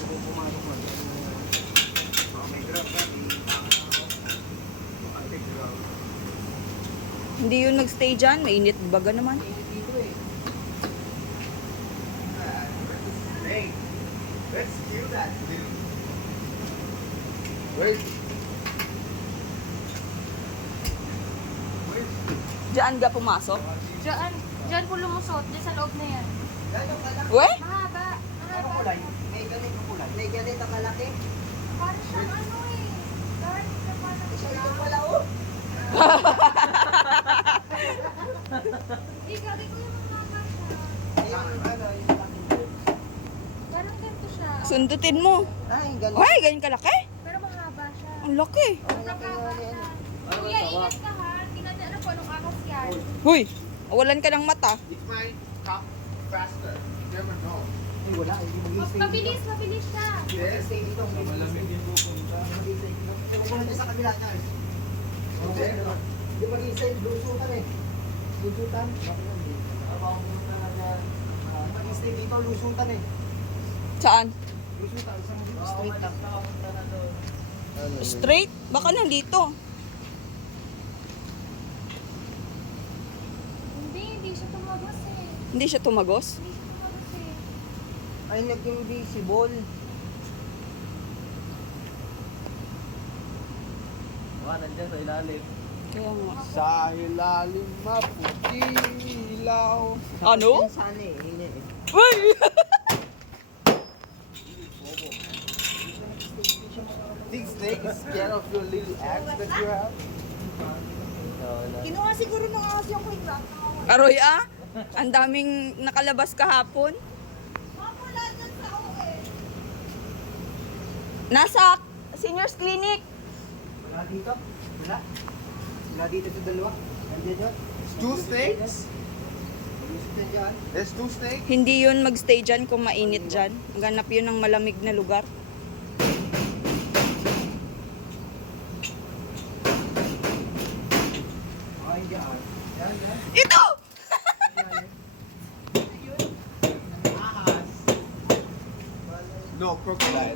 kung pumasok man. May grab ka. Hindi yun nagstay dyan. Mainit baga naman. Dito eh. Hey, let's do that, dude. Wait. Diyan ka pumasok? Diyan po lumusot. Diyan sa loob na yan. Gano'ng kalaki? We? Mahaba. Anong kulay? May ganito kulay. May ganito kalaki. Parang siyang ano eh. Dark na parang Isa siya. ito pala oh. Gagi ko yung mahaba siya. Ayun, ano, yung laki. Parang ganito siya. Ay, Sundutin mo. ganito. Ay, ganyan kalaki. Pero mahaba siya. Ang laki. Sobrang haba siya. Kuya, ingat ka ha. Hindi natin alam kung anong akas yan. Huy, awalan ka ng mata. It might come faster. You never know. Ay, wala. Hindi mag-i-stay Mabilis, mabilis siya. Hindi mag-i-stay dito. Malamig din pupunta. Mag-i-stay dito. Pupunta sa kabila niya. Hindi mag-i-stay. Lusutan eh. Lusutan. Mag-i-stay dito. Lusutan eh. Saan? Lusutan. Isang straight lang. Straight? Baka nandito. Hindi siya tumagos eh. Hindi siya tumagos. Hindi siya tumagos eh. Ay, naging visible. Nandiyan sa ilalim. Kaya nga. Sa ilalim maputi ilaw. Ano? Sana eh. Hindi eh. Uy! Think snake is scared of your little axe that you have? Kinuha siguro ng akas yung quick rock. Aroy ah. Ang daming nakalabas kahapon. Wala dyan sa OE. Nasa seniors clinic. Wala dito? Wala? Wala dito sa dalawa? Nandiyan yun? Two snakes? Lusutan dyan? There's two snakes? Hindi yun magstay dyan kung mainit dyan. Maghanap yun ng malamig na lugar. Ay, dyan. Yan, yan. Ito! No, crocodile.